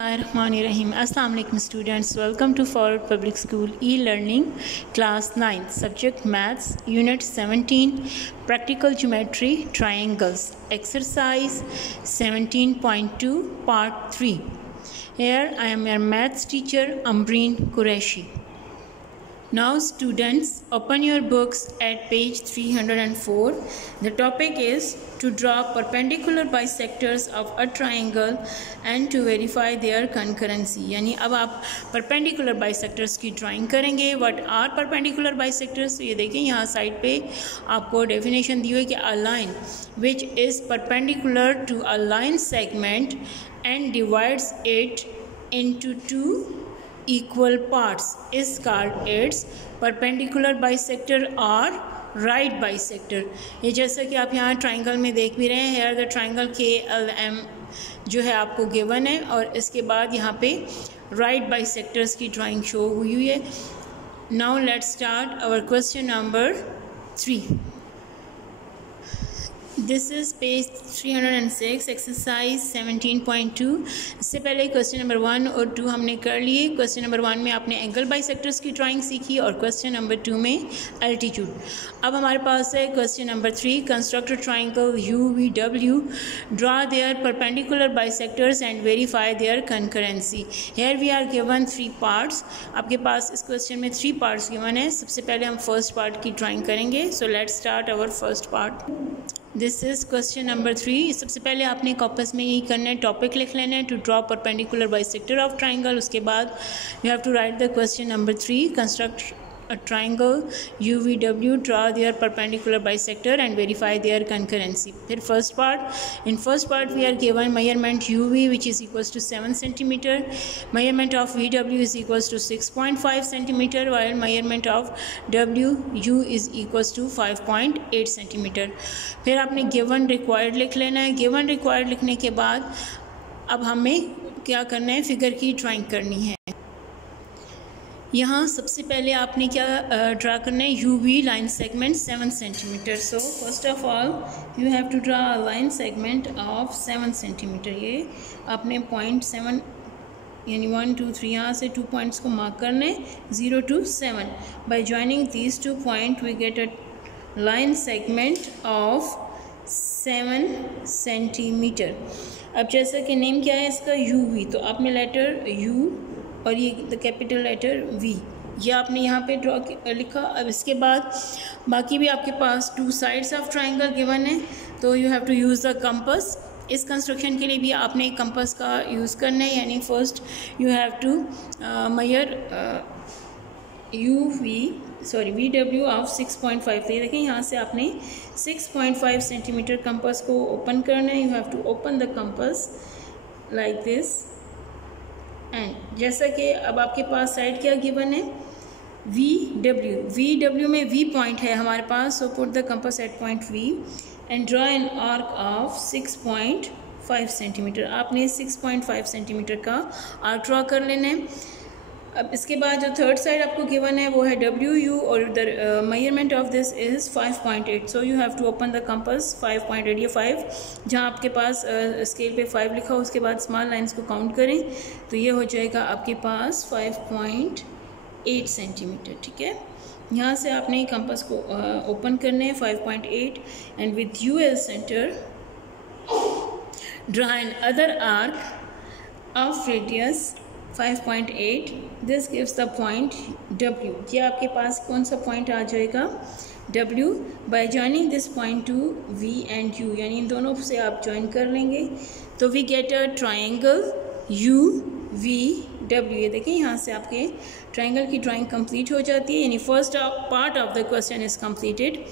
Bismillahirrahmanirrahim. Assalamu alaikum students. Welcome to Forward Public School e-learning class 9th subject maths unit 17 practical geometry triangles exercise 17.2 part 3. Here I am your maths teacher Ambreen Qureshi. Now students, open your books at page 304. The topic is to draw perpendicular bisectors of a triangle and to verify their concurrency. यानी अब आप perpendicular bisectors की drawing करेंगे. What are perpendicular bisectors? तो ये देखें यहाँ side पे आपको definition दी हुई है कि a line which is perpendicular to a line segment and divides it into two equal parts is called its perpendicular bisector or right bisector. ये जैसा कि आप यहाँ ट्राइंगल में देख भी रहे हैं, हेयर द ट्राइंगल KLM जो है आपको गिवन है और इसके बाद यहाँ पे राइट बाइसेक्टर्स की ड्राइंग शो हुई है. Now let's start our question number 3. This is page 306 exercise 17.2. इससे पहले क्वेश्चन नंबर 1 और 2 हमने कर लिए. क्वेश्चन नंबर 1 में आपने एंगल बाइसेक्टर्स की ड्राइंग सीखी और क्वेश्चन नंबर 2 में एल्टीट्यूड. अब हमारे पास है question number 3. Construct triangle UVW, draw their perpendicular bisectors and verify their concurrency. Here we are given 3 parts. आपके पास इस क्वेश्चन में 3 पार्ट्स गिवन है. सबसे पहले हम फर्स्ट पार्ट की ड्राइंग करेंगे. So let's start our first part. This is question number 3. सबसे पहले आपने कॉपस में यही करना है, टॉपिक लिख लेना है to draw perpendicular bisector of triangle. उसके बाद you have to write the question number 3. Construct a triangle UVW, draw their perpendicular bisector and verify their concurrency. Then first part, in first part we are given measurement UV which is equals to 7 centimeter, measurement of VW is equals to 6.5 centimeter, while measurement of WU is equals to 5.8 centimeter. फिर आपने given required लिख लेना है. given required लिखने के बाद अब हमें क्या करना है, फिगर की ड्राइंग करनी है. यहाँ सबसे पहले आपने क्या ड्रा करना है, UV line segment 7 centimetre. So first of all you have to draw a line segment of 7 centimetre. ये आपने 0.7 यानी 1 2 3 यहाँ से 2 पॉइंट्स को मार्क करने 0 to 7. By joining these 2 point we get a line segment of 7 centimetre. अब जैसा कि नेम क्या है इसका, UV, तो आपने लेटर U और ये द कैपिटल लेटर V ये आपने यहाँ पे ड्रॉ लिखा. अब इसके बाद बाकी भी आपके पास 2 साइड्स ऑफ ट्राइंगल गिवन है, तो you have to use the compass. इस कंस्ट्रक्शन के लिए भी आपने कंपास का यूज़ करना है. यानी first you have to measure VW of 6.5. तो ये देखें यहाँ से आपने 6.5 सेंटीमीटर कंपास को ओपन करना है. You have to open the compass like this. And जैसा कि अब आपके पास साइड क्या गिवन है, VW में V पॉइंट है हमारे पास. So put the compass at point V and draw an arc of 6.5 centimetre. आपने 6.5 सेंटीमीटर का आर्क ड्रॉ कर लेना है. अब इसके बाद जो थर्ड साइड आपको गिवन है वो है WU और the measurement of this is 5.8. So you have to open the compass 5.8. ये 5 जहाँ आपके पास स्केल पे 5 लिखा हो उसके बाद स्मॉल लाइंस को काउंट करें तो ये हो जाएगा आपके पास 5.8 सेंटीमीटर. ठीक है, यहाँ से आपने कंपास को ओपन करने हैं 5.8 and with UL centre draw N other arc of radius 5.8. This gives the point W. ये आपके पास कौन सा पॉइंट आ जाएगा, W. Bye joining this point two V and U, यानी इन दोनों से आप ज्वाइन कर लेंगे तो we get a triangle UVW. ये देखें यहाँ से आपके ट्राइंगल की ड्राइंग कंप्लीट हो जाती है. यानी first part of the question is completed,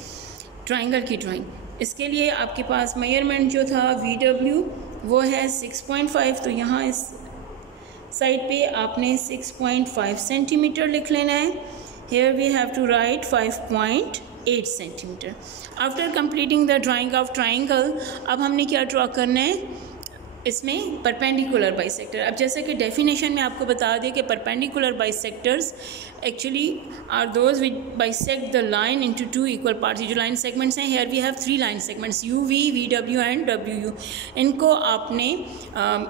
triangle की ड्राइंग. इसके लिए आपके पास मेजरमेंट जो था VW वो है 6.5. तो यहाँ इस साइड पे आपने 6.5 सेंटीमीटर लिख लेना है. Here we have to write 5.8 centimetre. After completing the drawing of triangle अब हमने क्या ड्रॉ करना है, इसमें परपेंडिकुलर बाइसेक्टर। अब जैसे कि डेफिनेशन में आपको बता दें कि perpendicular bisectors actually are those which bisect the line into two equal parts. ये जो लाइन सेगमेंट्स हैं, here we have 3 line segments, U V, V W and W U. इनको आपने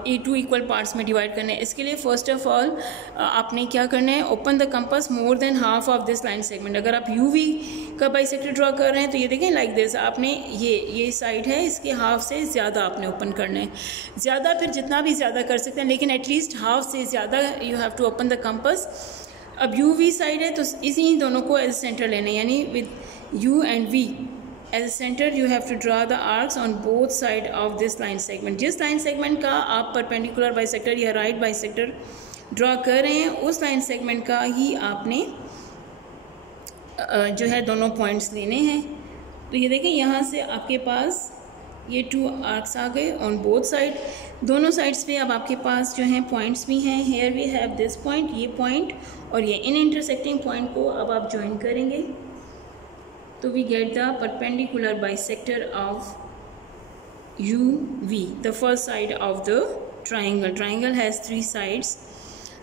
ए 2 इक्वल पार्ट्स में डिवाइड करना है। इसके लिए फर्स्ट ऑफ ऑल आपने क्या करना है, open the compass more than half of this line segment. अगर आप यू वी का बाइसेक्टर ड्रॉ कर रहे हैं तो ये देखें लाइक दिस, आपने ये साइड है, इसके हाफ से ज़्यादा आपने ओपन करना है। ज़्यादा फिर जितना भी ज़्यादा कर सकते हैं, लेकिन एटलीस्ट हाफ से ज़्यादा you have to open the compass. अब यू वी साइड है तो इसी दोनों को एज सेंटर लेना है, यानी with U and V as centre you have to draw the arcs on both side of this line segment. जिस लाइन सेगमेंट का आप परपेंडिकुलर बाइसेक्टर या राइट बाइसेक्टर ड्रॉ कर रहे हैं, उस लाइन सेगमेंट का ही आपने जो है दोनों पॉइंट्स लेने हैं। तो ये देखें, यहाँ से आपके पास ये 2 आर्क्स आ गए ऑन बोथ साइड। दोनों साइड्स पे अब आपके पास जो हैं पॉइंट्स भी हैं। Here we have this point, ये पॉइंट और ये इन इंटरसेक्टिंग पॉइंट को अब आप ज्वाइन करेंगे तो we get the perpendicular bisector of U V, the first side of the triangle. Triangle has 3 sides.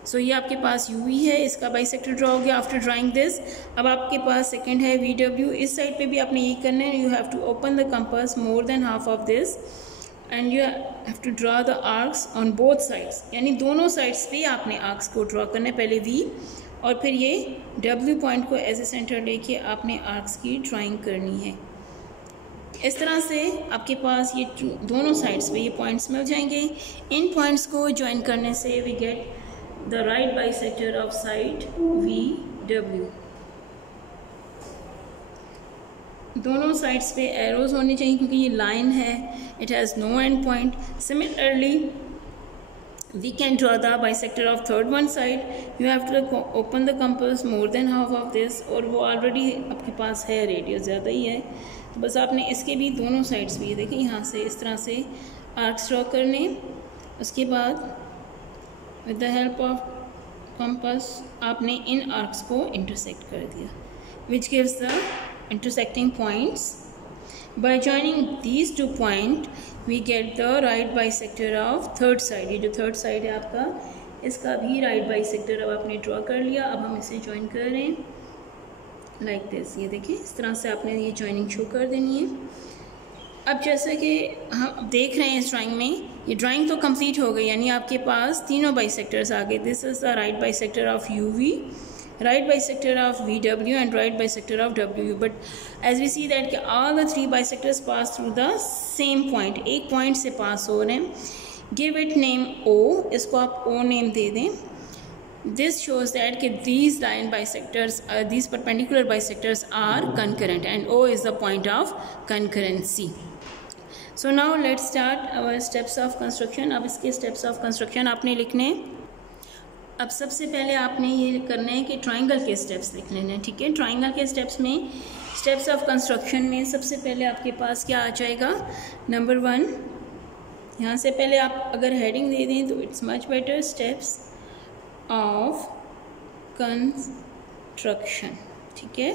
So ये आपके पास यू वी है, इसका बाइसेक्टर ड्रॉ हो गया आफ्टर ड्राइंग दिस। अब आपके पास सेकंड है वी डब्ल्यू। इस साइड पे भी आपने यही करना है, you have to open the compass more than half of this and you have to draw the arcs on both sides, यानी दोनों साइड्स पे आपने आर्क्स को ड्रॉ करना है, पहले वी और फिर ये डब्ल्यू पॉइंट को एज ए सेंटर लेके आपने आर्क्स की ड्राइंग करनी है। इस तरह से आपके पास ये दोनों साइड्स पे ये पॉइंट्स मिल जाएंगे। इन पॉइंट्स को ज्वाइन करने से we get the right bisector of side VW। दोनों साइड्स पे एरोज होनी चाहिए क्योंकि ये लाइन है, it has no end point. Similarly we can draw the bisector of third one side, you have to open the compass more than half of this, और वो already आपके पास है, रेडियस ज़्यादा ही है, तो बस आपने इसके भी दोनों साइड्स पे ये देखें यहाँ से इस तरह से आर्क्स ड्रॉ करने। उसके बाद with the help of compass आपने इन आर्क्स को इंटरसेक्ट कर दिया, which gives the intersecting points. By joining these 2 point we get the right bisector of third side. ये जो थर्ड साइड है आपका, इसका भी राइट बाइसेक्टर अब आपने ड्रॉ कर लिया। अब हम इसे ज्वाइन कर रहे हैं लाइक दिस। ये देखिए, इस तरह से आपने ये ज्वाइनिंग शो कर देनी है। अब जैसे कि हम देख रहे हैं इस ड्राइंग में, ये ड्राइंग तो कंप्लीट हो गई, यानी आपके पास तीनों बाइसेक्टर्स आ गए। This is the right bisector of U V, right bisector of V W and right bisector of W U. But as we see that कि all the 3 bisectors pass through the same point, एक point से pass हो रहे हैं। Give it name ओ, इसको आप ओ name दे दें। This shows that कि these line bisectors, these perpendicular bisectors are concurrent and O is the point of concurrency. So now let's start our steps of construction. अब इसके steps of construction आपने लिखने हैं। अब सबसे पहले आपने ये करना है कि ट्राइंगल के स्टेप्स लिख लेने हैं, ठीक है। ट्राइंगल के स्टेप्स में, स्टेप्स ऑफ कंस्ट्रक्शन में सबसे पहले आपके पास क्या आ जाएगा, नंबर 1। यहाँ से पहले आप अगर हेडिंग दे दें तो it's much better, steps of construction, ठीक है।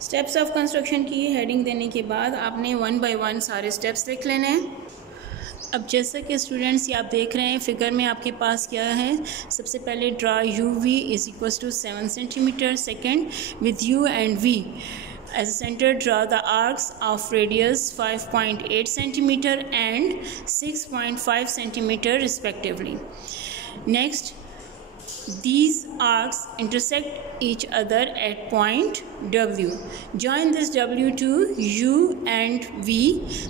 स्टेप्स ऑफ कंस्ट्रक्शन की हेडिंग देने के बाद आपने 1 बाय 1 सारे स्टेप्स लिख लेने हैं। अब जैसे कि स्टूडेंट्स ये आप देख रहे हैं फिगर में आपके पास क्या है, सबसे पहले draw U V is equals to 7 centimetre. Second, with U and V as a center draw the arcs of radius 5.8 centimeter and 6.5 centimeter respectively. Next, these arcs intersect each other at point W. Join this W to U and V,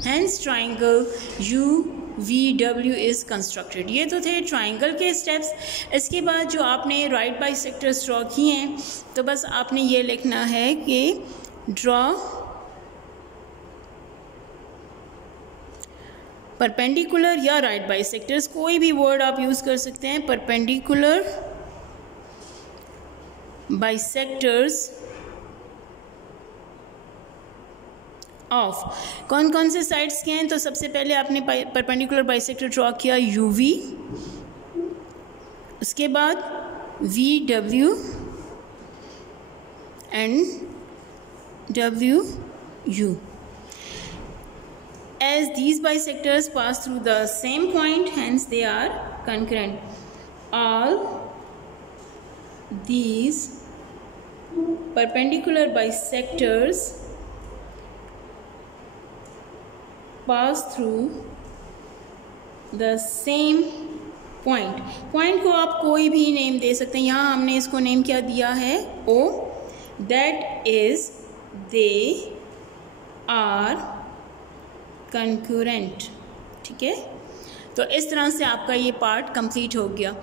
hence triangle UVW is constructed. ये तो थे triangle के steps. इसके बाद जो आपने right bisectors draw किए हैं तो बस आपने ये लिखना है कि ड्रॉ परपेंडिकुलर या राइट बाइसेक्टर्स, कोई भी वर्ड आप यूज़ कर सकते हैं। परपेंडिकुलर बाइसेक्टर्स ऑफ कौन कौन से साइड्स के हैं, तो सबसे पहले आपने परपेंडिकुलर बाइसेक्टर ड्रॉ किया यूवी, उसके बाद we W and W you. as these bisectors pass through the same point, hence they are concurrent. All these perpendicular bisectors pass through the same point. Point को आप कोई भी name दे सकते हैं. यहाँ हमने इसको नेम क्या दिया है, O. That is, they are concurrent. ठीक है, तो इस तरह से आपका ये पार्ट कंप्लीट हो गया.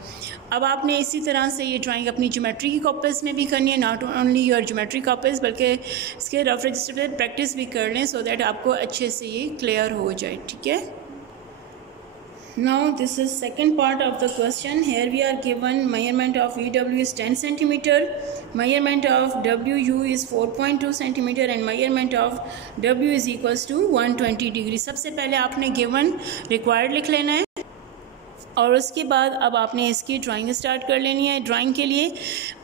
अब आपने इसी तरह से ये ड्राइंग अपनी ज्योमेट्री की कॉपीज़ में भी करनी है. Not only your geometry copies, बल्कि इसके रफ रजिस्टर पे प्रैक्टिस भी कर लें, सो दैट आपको अच्छे से ये क्लियर हो जाए. ठीक है. Now this is second part of the question. Here we are given measurement of VW is 10 centimeter, measurement of WU is 4.2 centimeter and measurement of W is equals to 120 degree. सबसे पहले आपने given required लिख लेना है और उसके बाद अब आपने इसकी ड्राइंग स्टार्ट कर लेनी है. ड्राइंग के लिए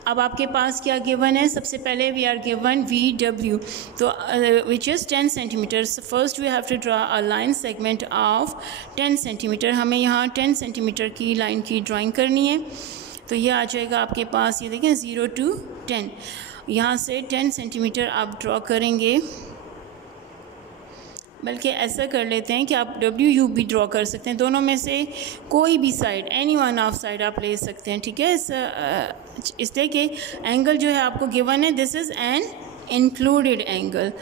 अब आपके पास क्या गिवन है, सबसे पहले वी आर गिवन VW, तो which is 10 centimetres. First we have to draw a line segment of 10 centimetre. हमें यहाँ 10 सेंटीमीटर की लाइन की ड्राइंग करनी है. तो ये आ जाएगा आपके पास, ये देखें 0 to 10. यहाँ से 10 सेंटीमीटर आप ड्रॉ करेंगे, बल्कि ऐसा कर लेते हैं कि आप WU भी ड्रॉ कर सकते हैं. दोनों में से कोई भी side, any one of side आप ले सकते हैं. ठीक है, इसलिए कि एंगल जो है आपको गिवन है, this is an included angle.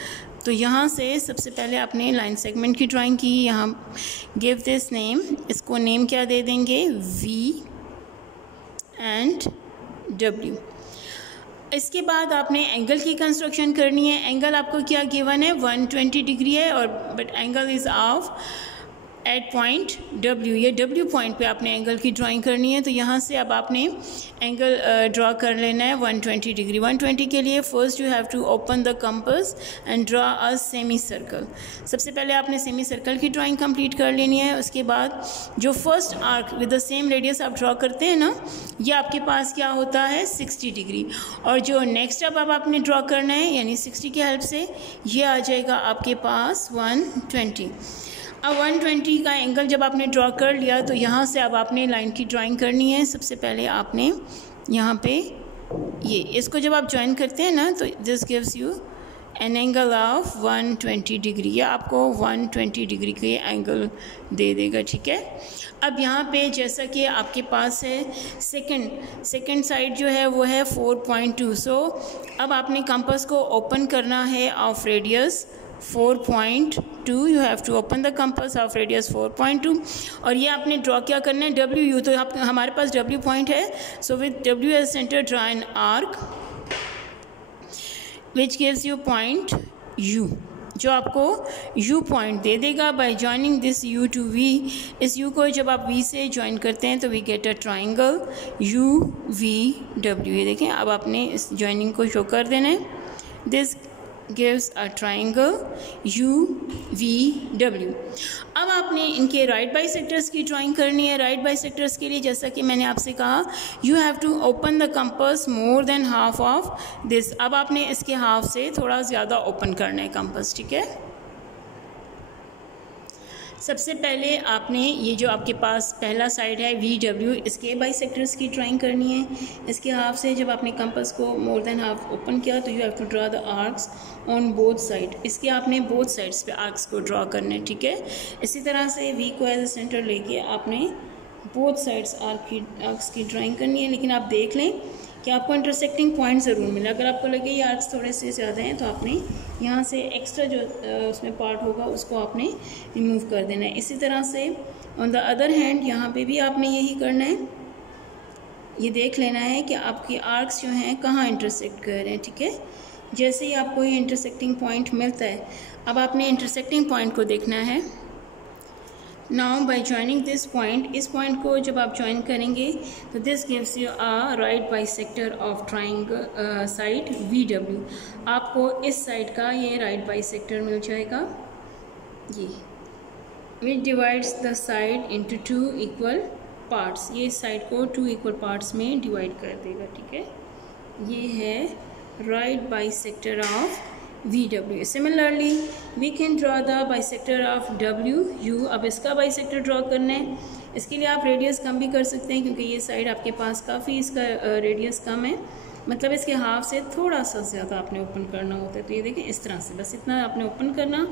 तो यहाँ से सबसे पहले आपने लाइन सेगमेंट की ड्राइंग की. यहाँ गिव दिस नेम, इसको नेम क्या दे देंगे, V एंड W. इसके बाद आपने एंगल की कंस्ट्रक्शन करनी है. एंगल आपको क्या गिवन है, 120 डिग्री है, और but angle is of at point W. ये W पॉइंट पे आपने एंगल की ड्राइंग करनी है. तो यहाँ से अब आपने एंगल ड्रॉ कर लेना है 120 डिग्री. 120 के लिए first you have to open the compass and draw a semicircle. सबसे पहले आपने सेमी सर्कल की ड्राइंग कंप्लीट कर लेनी है. उसके बाद जो first arc with the same radius आप ड्रॉ करते हैं ना, ये आपके पास क्या होता है, 60 डिग्री. और जो नेक्स्ट अब आपने ड्रॉ करना है, यानी 60 की हेल्प से ये आ जाएगा आपके पास 120. अब 120 का एंगल जब आपने ड्रॉ कर लिया, तो यहाँ से अब आपने लाइन की ड्राइंग करनी है. सबसे पहले आपने यहाँ पे ये इसको जब आप ज्वाइन करते हैं ना, तो this gives you an angle of 120 degree. या आपको 120 डिग्री के एंगल दे देगा. ठीक है. अब यहाँ पे जैसा कि आपके पास है सेकंड साइड जो है वो है 4.2. सो अब आपने कंपास को ओपन करना है of radius 4.2. You have to open the compass of radius 4.2. और ये आपने ड्रॉ क्या करना है, WU. तो हमारे पास W पॉइंट है, so with W as centre draw an arc which gives you point U, जो आपको U पॉइंट दे देगा by joining this U to V. इस U को जब आप V से ज्वाइन करते हैं तो we get a triangle UVW. ये देखें, अब आपने इस ज्वाइनिंग को शो कर देना है. This gives a triangle UVW. अब आपने इनके राइट बाइसेक्टर्स की ड्राइंग करनी है. राइट बाइसेक्टर्स के लिए जैसा कि मैंने आपसे कहा, you have to open the compass more than half of this. अब आपने इसके हाफ से थोड़ा ज़्यादा ओपन करना है कंपास. ठीक है. सबसे पहले आपने ये जो आपके पास पहला साइड है VW, इसके बाइसेक्टर्स की ड्राइंग करनी है. इसके हाफ से जब आपने कंपास को मोर देन हाफ ओपन किया, तो you have to draw the arcs on both side. इसके आपने बोथ साइड्स पे आर्क्स को ड्रॉ करना है. ठीक है. इसी तरह से V को एज ए सेंटर लेके आपने बोथ साइड्स आर्क्स की ड्राइंग करनी है. लेकिन आप देख लें कि आपको इंटरसेक्टिंग पॉइंट ज़रूर मिले. अगर आपको लगे ये आर्क्स थोड़े से ज़्यादा हैं, तो आपने यहाँ से एक्स्ट्रा जो उसमें पार्ट होगा उसको आपने रिमूव कर देना है. इसी तरह से ऑन द अदर हैंड यहाँ पे भी आपने यही करना है. ये देख लेना है कि आपके आर्क्स जो हैं कहाँ इंटरसेक्ट कर रहे हैं. ठीक है. जैसे ही आपको ये इंटरसेक्टिंग पॉइंट मिलता है, अब आपने इंटरसेक्टिंग पॉइंट को देखना है. Now by joining this point, इस पॉइंट को जब आप ज्वाइन करेंगे तो this gives you a right bisector of triangle side VW. आपको इस साइड का ये राइट बाइसेक्टर मिल जाएगा, ये विच divides the side into 2 equal parts. ये इस साइड को 2 इक्वल पार्ट्स में डिवाइड कर देगा. ठीक है. ये है right bisector of VW. Similarly, we can draw the bisector of WU. अब इसका बाइसेक्टर ड्रॉ करना है, इसके लिए आप रेडियस कम भी कर सकते हैं क्योंकि ये साइड आपके पास काफ़ी इसका रेडियस कम है, मतलब इसके हाफ से थोड़ा सा ज़्यादा आपने ओपन करना होता है। तो ये देखें इस तरह से, बस इतना आपने ओपन करना,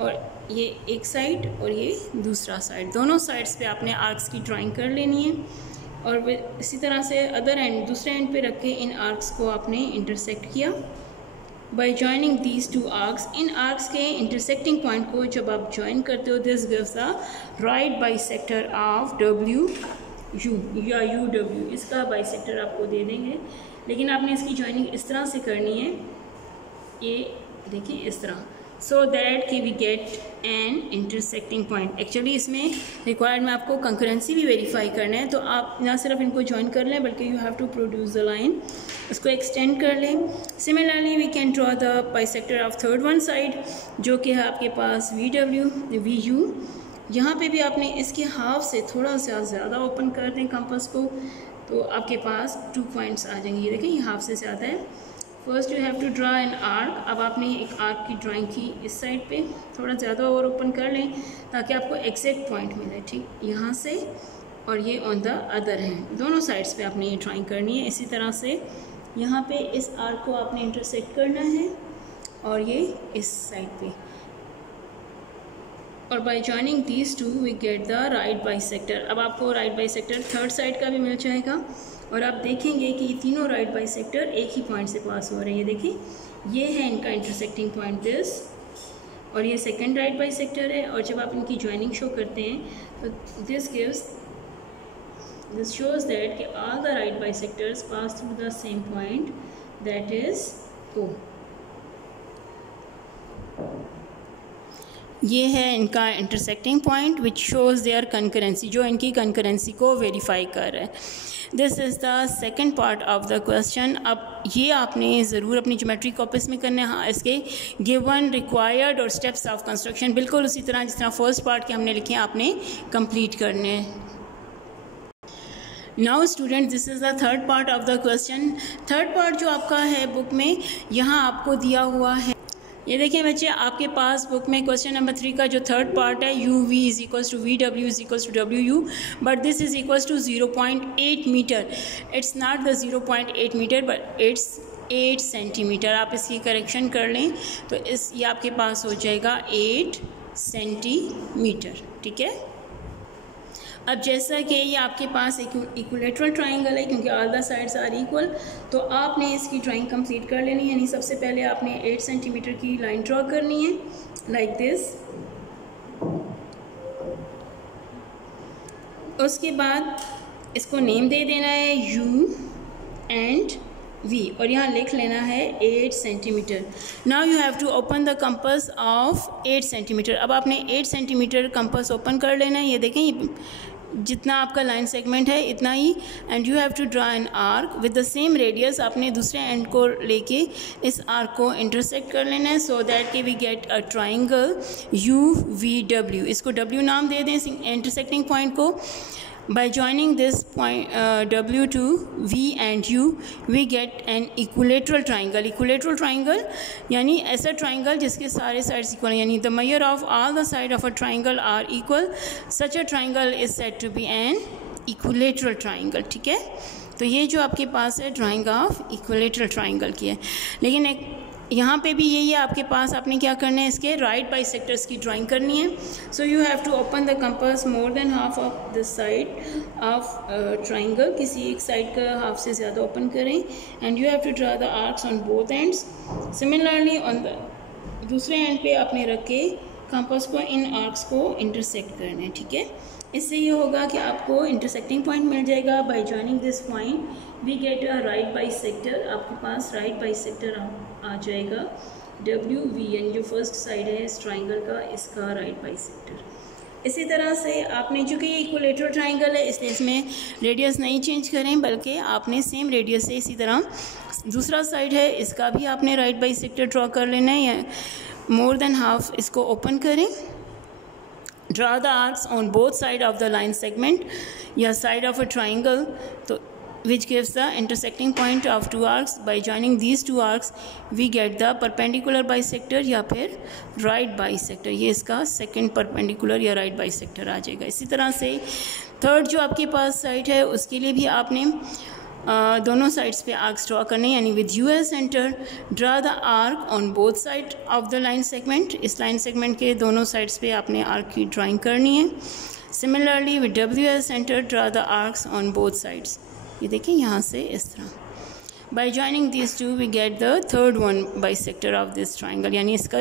और ये एक साइड और ये दूसरा साइड, दोनों साइड्स पे आपने आर्क्स की ड्राइंग कर लेनी है। और इसी तरह से अदर एंड, दूसरे एंड पे रख के इन आर्क्स को आपने इंटरसेक्ट किया bye joining these two arcs. In arcs के इंटरसेक्टिंग पॉइंट को जब आप ज्वाइन करते हो, this gives the right bisector of WU या UW। इसका बाइसेक्टर आपको दे देंगे, लेकिन आपने इसकी ज्वाइनिंग इस तरह से करनी है, ये देखिए इस तरह, सो दैट कि we get an intersecting point. Actually इसमें रिक्वायर्ड में आपको कंकरेंसी भी वेरीफाई करना है, तो आप ना सिर्फ इनको ज्वाइन कर लें बल्कि you have to produce the line, इसको एक्सटेंड कर लें। Similarly we can draw the bisector of third one side, जो कि है आपके पास VU। यहाँ पे भी आपने इसके हाफ से थोड़ा सा ज़्यादा ओपन कर दें कंपास को, तो आपके पास 2 पॉइंट्स आ जाएंगे। ये देखें ये हाफ से ज़्यादा है। First you have to draw an arc. अब आपने एक आर्क की ड्राइंग की इस साइड पे, थोड़ा ज़्यादा और ओपन कर लें ताकि आपको एग्जैक्ट पॉइंट मिले, ठीक यहाँ से, और ये ऑन द अदर हैंड, दोनों साइड्स पे आपने ये ड्राइंग करनी है। इसी तरह से यहाँ पे इस आर्क को आपने इंटरसेक्ट करना है और ये इस साइड पे, और by joining these two we get the right bisector. अब आपको राइट बाइसेक्टर थर्ड साइड का भी मिल जाएगा, और आप देखेंगे कि ये तीनों राइट बाइसेक्टर एक ही पॉइंट से पास हो रहे हैं। ये देखिए ये है इनका इंटरसेक्टिंग पॉइंट दिस, और ये सेकंड राइट बाइसेक्टर है। और जब आप इनकी ज्वाइनिंग शो करते हैं तो दिस शोज दैट कि all the right bisectors pass through the same point, that is O। ये है इनका intersecting point which shows their concurrency, जो इनकी कंकरेंसी को वेरीफाई कर रहा है। This is the second part of the question. अब ये आपने ज़रूर अपनी ज्योमेट्री कॉपीज में करना है। हाँ, इसके गिवन रिक्वायर्ड और स्टेप्स ऑफ कंस्ट्रक्शन बिल्कुल उसी तरह जिस तरह फर्स्ट पार्ट के हमने लिखे आपने कंप्लीट करने हैं। Now student, this is the third part of the question. Third part जो आपका है बुक में, यहाँ आपको दिया हुआ है, ये देखिए बच्चे, आपके पास बुक में क्वेश्चन नंबर 3 का जो थर्ड पार्ट है, UV is equals to VW is equals to WU, but this is equals to 0.8 metre. It's not the 0.8 metre but it's 8 centimetre. आप इसकी करेक्शन कर लें तो ये आपके पास हो जाएगा 8 सेंटीमीटर, ठीक है। अब जैसा कि ये आपके पास एक इक्विलेटरल ट्राइंगल है, क्योंकि all the sides are equal, तो आपने इसकी ड्राइंग कंप्लीट कर लेनी है। यानी सबसे पहले आपने 8 सेंटीमीटर की लाइन ड्रॉ करनी है लाइक दिस। उसके बाद इसको नेम दे देना है U एंड V, और यहाँ लिख लेना है 8 centimetre. Now you have to open the compass of 8 centimetre. अब आपने 8 सेंटीमीटर कंपास ओपन कर लेना है। ये देखें, ये जितना आपका लाइन सेगमेंट है इतना ही, and you have to draw an arc with the same radius. आपने दूसरे एंड को लेके इस आर्क को इंटरसेक्ट कर लेना है, सो दैट कि we get a triangle UVW। इसको W नाम दे दें इंटरसेक्टिंग पॉइंट को। By joining this point W to V and U, we get an equilateral triangle. Equilateral triangle यानी ऐसा triangle जिसके सारे sides equal हैं, यानी the measure of all the sides of a triangle are equal. Such a triangle is said to be an equilateral triangle, ठीक है। तो ये जो आपके पास है ड्राइंग ऑफ equilateral triangle की है। लेकिन एक यहाँ पे भी यही है आपके पास, आपने क्या करना है, इसके राइट बाइसेक्टर्स की ड्राइंग करनी है। So you have to open the compass more than half of this side of triangle. किसी एक साइड का हाफ से ज़्यादा ओपन करें, and you have to draw the arcs on both ends. Similarly on the दूसरे end पे आपने रख के कंपास को इन आर्क्स को इंटरसेक्ट करना है, ठीक है। इससे ये होगा कि आपको इंटरसेक्टिंग पॉइंट मिल जाएगा। By joining this point we get a right bisector. आपके पास राइट बाइसेक्टर आ जाएगा WV, यानी जो फर्स्ट साइड है इस ट्राइंगल का, इसका राइट बाइसेक्टर। इसी तरह से आपने, चूँकि ये इक्विलेटरल ट्राइंगल है इसलिए इसमें रेडियस नहीं चेंज करें, बल्कि आपने सेम रेडियस से इसी तरह दूसरा साइड है इसका भी आपने राइट बाइसेक्टर ड्रॉ कर लेना है। या मोर देन हाफ इसको ओपन करें। Draw the arcs on both sides of the line segment या side of a triangle। तो which gives the intersecting point of two arcs. By joining these two arcs we get the perpendicular bisector या फिर right bisector. ये इसका second perpendicular या right bisector आ जाएगा. इसी तरह से थर्ड जो आपके पास साइड है उसके लिए भी आपने दोनों साइड्स पे आर्क्स ड्रॉ करने, यानी with U as centre draw the arc on both side of the line segment. इस लाइन सेगमेंट के दोनों साइड्स पे आपने आर्क की ड्राइंग करनी है. Similarly with W as centre draw the arcs on both sides. ये देखिए यहाँ से इस तरह. By joining this two we get the third one bisector of this triangle. यानी इसका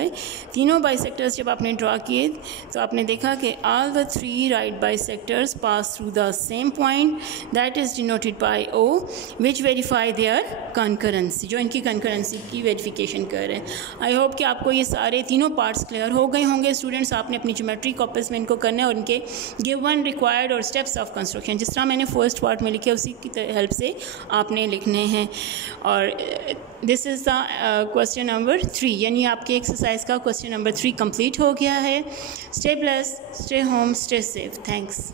तीनों बाइसेक्टर्स जब आपने ड्रा किए तो आपने देखा कि all the three right bisectors pass through the same point that is denoted by O which verify their concurrency, जो इनकी कंकरेंसी की वेरिफिकेशन कर रहे हैं. आई होप कि आपको ये सारे तीनों पार्ट्स क्लियर हो गए होंगे स्टूडेंट्स. आपने अपनी ज्योमेट्री कॉपीज में इनको करना है और इनके गिव वन रिक्वायर्ड और स्टेप्स ऑफ कंस्ट्रक्शन जिस तरह मैंने फर्स्ट पार्ट में लिखे उसी की हेल्प से आपने लिखने हैं. और this is the question number 3, यानी आपके एक्सरसाइज का क्वेश्चन नंबर 3 कंप्लीट हो गया है. Stay blessed, stay home, stay safe. Thanks.